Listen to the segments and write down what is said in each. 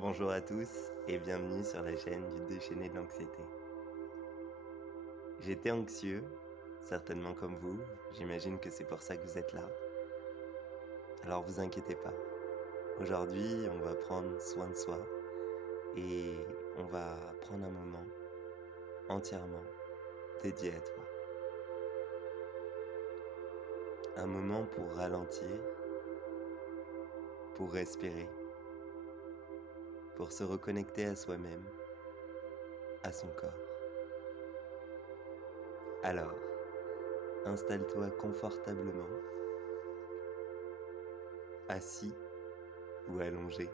Bonjour à tous et bienvenue sur la chaîne du déchaîné de l'anxiété. J'étais anxieux, certainement comme vous, j'imagine que c'est pour ça que vous êtes là. Alors vous inquiétez pas, aujourd'hui on va prendre soin de soi et on va prendre un moment entièrement dédié à toi. Un moment pour ralentir, pour respirer, pour se reconnecter à soi-même, à son corps. Alors, installe-toi confortablement, assis ou allongé.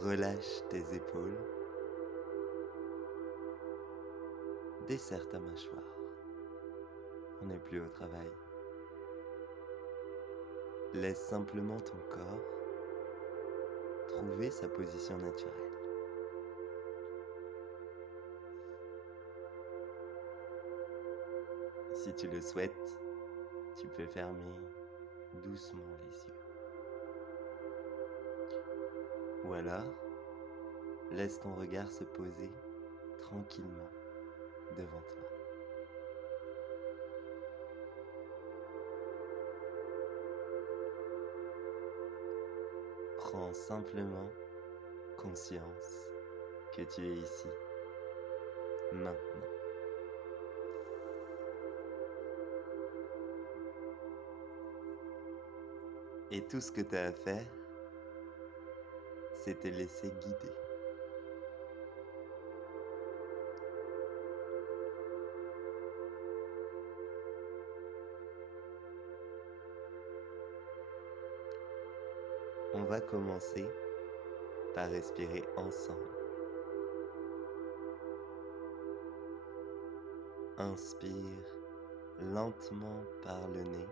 Relâche tes épaules, desserre ta mâchoire. On n'est plus au travail. Laisse simplement ton corps trouver sa position naturelle. Si tu le souhaites, tu peux fermer doucement les yeux. Ou alors, laisse ton regard se poser tranquillement devant toi. Prends simplement conscience que tu es ici, maintenant. Et tout ce que tu as à faire, c'est te laisser guider. On va commencer par respirer ensemble. Inspire lentement par le nez.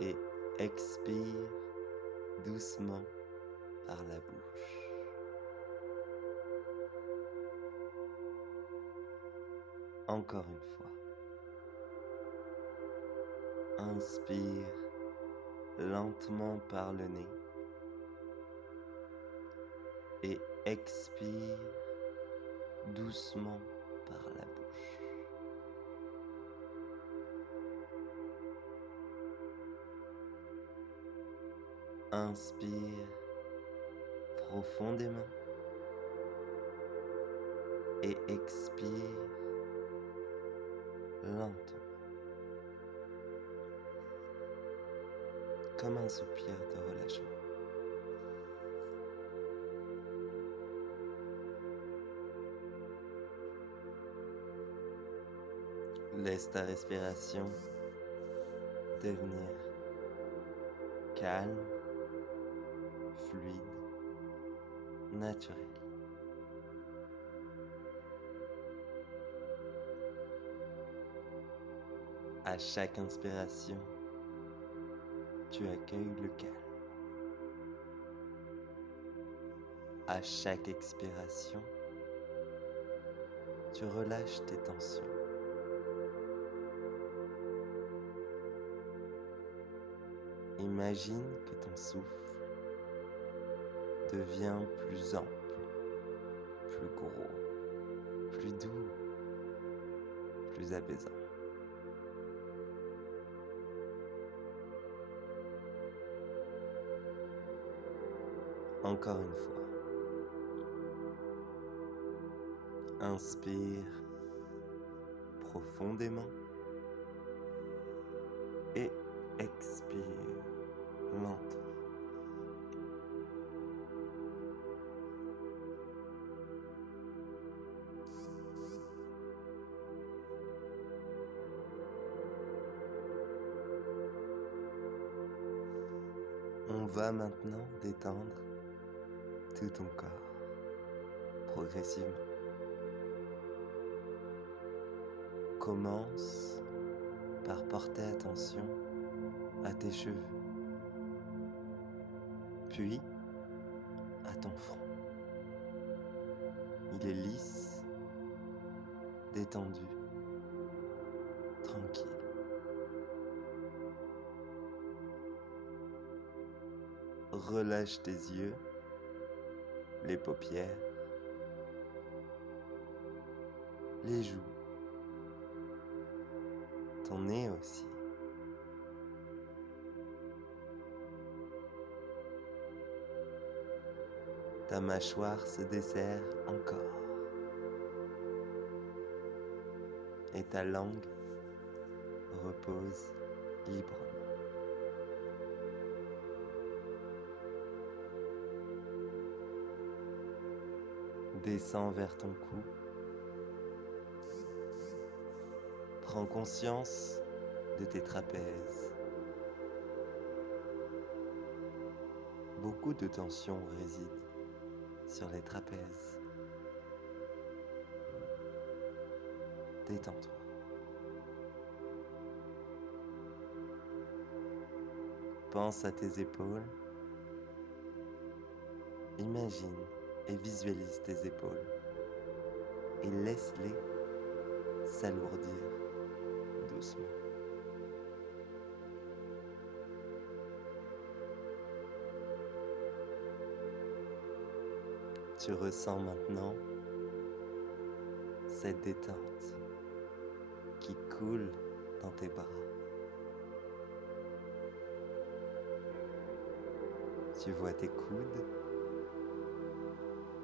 Et expire doucement par la bouche. Encore une fois. Inspire lentement par le nez. Et expire doucement par la bouche. Inspire profondément et expire lentement, comme un soupir de relâchement. Laisse ta respiration devenir calme, fluide, naturel. À chaque inspiration, tu accueilles le calme. À chaque expiration, tu relâches tes tensions. Imagine que ton souffle devient plus ample, plus gros, plus doux, plus apaisant. Encore une fois. Inspire profondément et expire lentement. On va maintenant détendre tout ton corps, progressivement. Commence par porter attention à tes cheveux, puis à ton front. Il est lisse, détendu, tranquille. relâche tes yeux, les paupières, les joues, ton nez aussi. Ta mâchoire se desserre encore. Et ta langue repose librement. Descends vers ton cou. Prends conscience de tes trapèzes. Beaucoup de tension réside sur les trapèzes. Détends-toi. Pense à tes épaules. Imagine et visualise tes épaules et laisse-les s'alourdir doucement. Tu ressens maintenant cette détente qui coule dans tes bras. Tu vois tes coudes,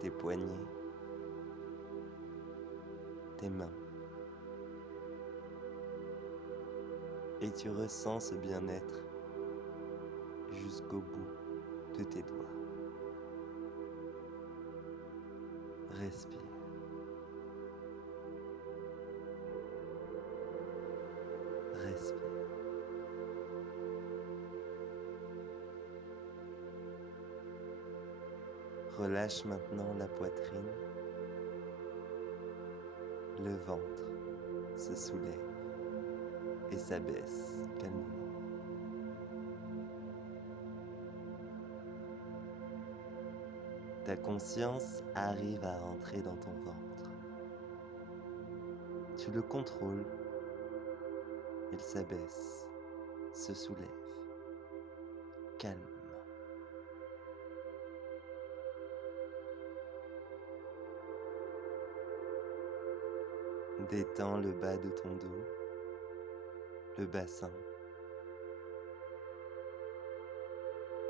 tes poignets, tes mains. Et tu ressens ce bien-être jusqu'au bout de tes doigts. Respire. Respire. Relâche maintenant la poitrine. Le ventre se soulève et s'abaisse calmement. Ta conscience arrive à entrer dans ton ventre. Tu le contrôles. Il s'abaisse, se soulève, calmement. Détends le bas de ton dos, le bassin.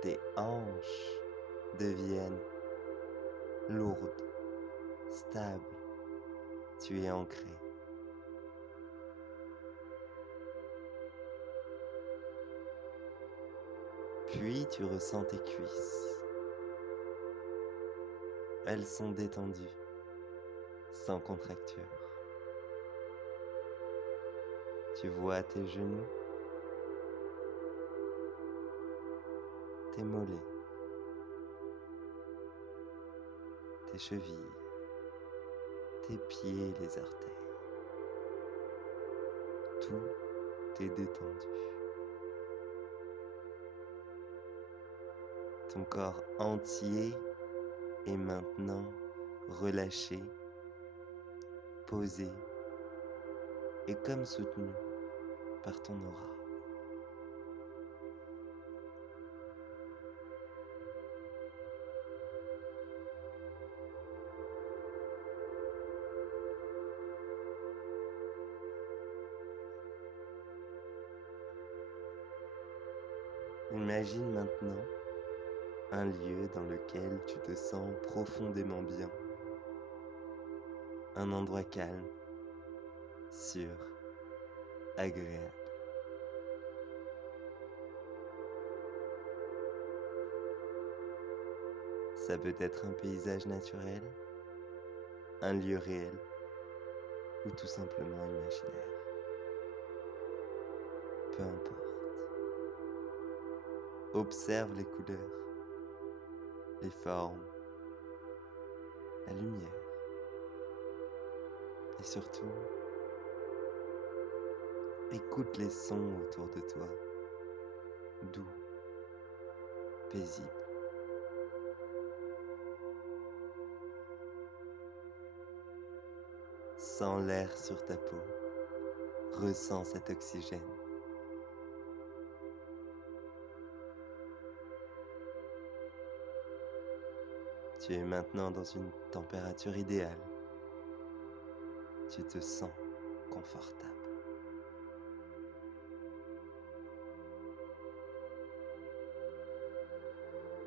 Tes hanches deviennent lourdes, stables. Tu es ancré. Puis tu ressens tes cuisses. Elles sont détendues, sans contracture. Tu vois tes genoux, tes mollets, tes chevilles, tes pieds, les orteils. Tout est détendu. Ton corps entier est maintenant relâché, posé et comme soutenu par ton aura. Imagine maintenant un lieu dans lequel tu te sens profondément bien. Un endroit calme, sûr, agréable. Ça peut être un paysage naturel, un lieu réel ou tout simplement imaginaire. Peu importe. Observe les couleurs, les formes, la lumière et surtout, écoute les sons autour de toi, doux, paisibles. Sens l'air sur ta peau, ressens cet oxygène. Tu es maintenant dans une température idéale. Tu te sens confortable.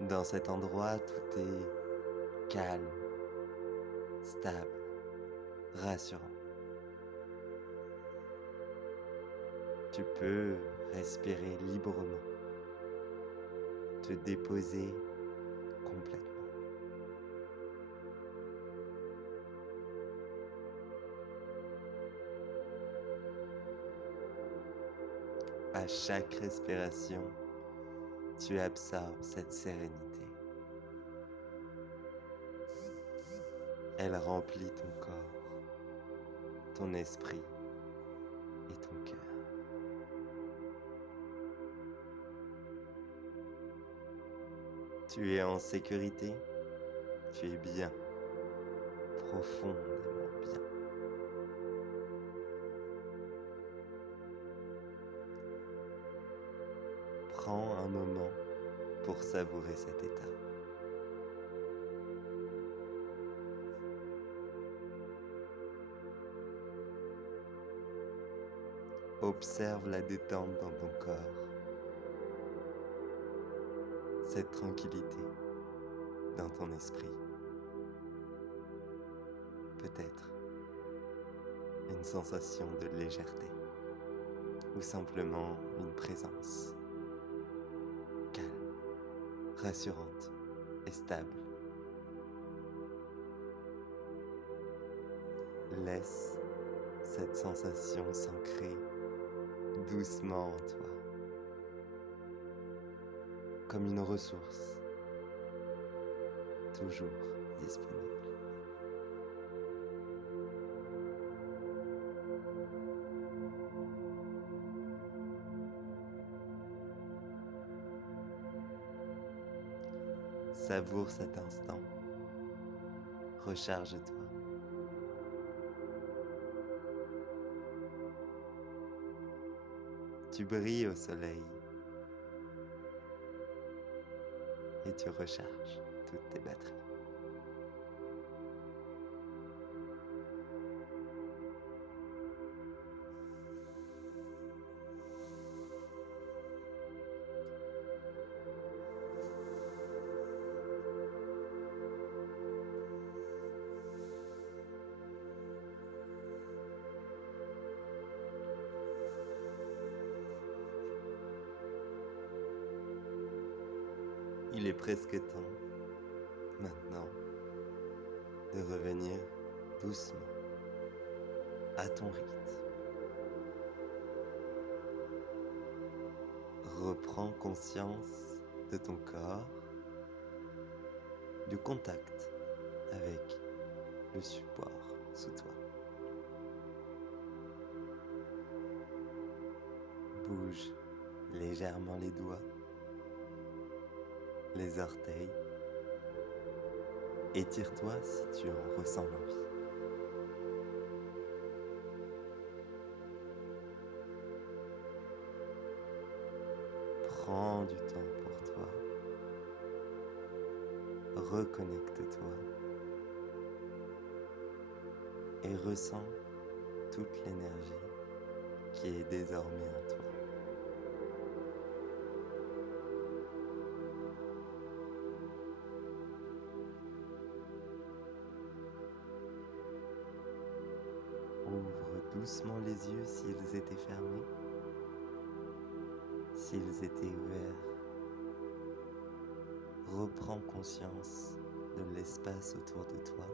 Dans cet endroit, tout est calme, stable, rassurant. Tu peux respirer librement, te déposer complètement. À chaque respiration, tu absorbes cette sérénité. Elle remplit ton corps, ton esprit et ton cœur. Tu es en sécurité, tu es bien, profondément bien. Prends un moment pour savourer cet état. Observe la détente dans ton corps, cette tranquillité dans ton esprit. Peut-être une sensation de légèreté ou simplement une présence calme, rassurante et stable. Laisse cette sensation s'ancrer doucement en toi, comme une ressource toujours disponible. Savoure cet instant, recharge-toi. Tu brilles au soleil et tu recharges toutes tes batteries. Il est presque temps, maintenant, de revenir doucement, à ton rythme. Reprends conscience de ton corps, du contact avec le support sous toi. Bouge légèrement les doigts, les orteils. Étire-toi si tu en ressens l'envie. Prends du temps pour toi. Reconnecte-toi et ressens toute l'énergie qui est désormais en toi. Ouvre doucement les yeux s'ils étaient fermés. S'ils étaient ouverts, reprends conscience de l'espace autour de toi.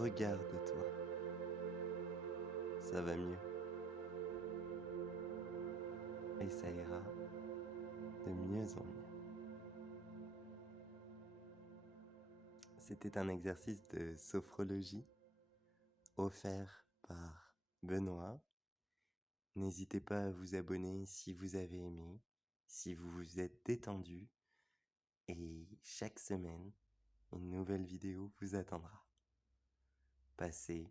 Regarde-toi. Ça va mieux. Et ça ira de mieux en mieux. C'était un exercice de sophrologie offert par Benoît. N'hésitez pas à vous abonner si vous avez aimé, si vous vous êtes détendu, et chaque semaine, une nouvelle vidéo vous attendra. Passez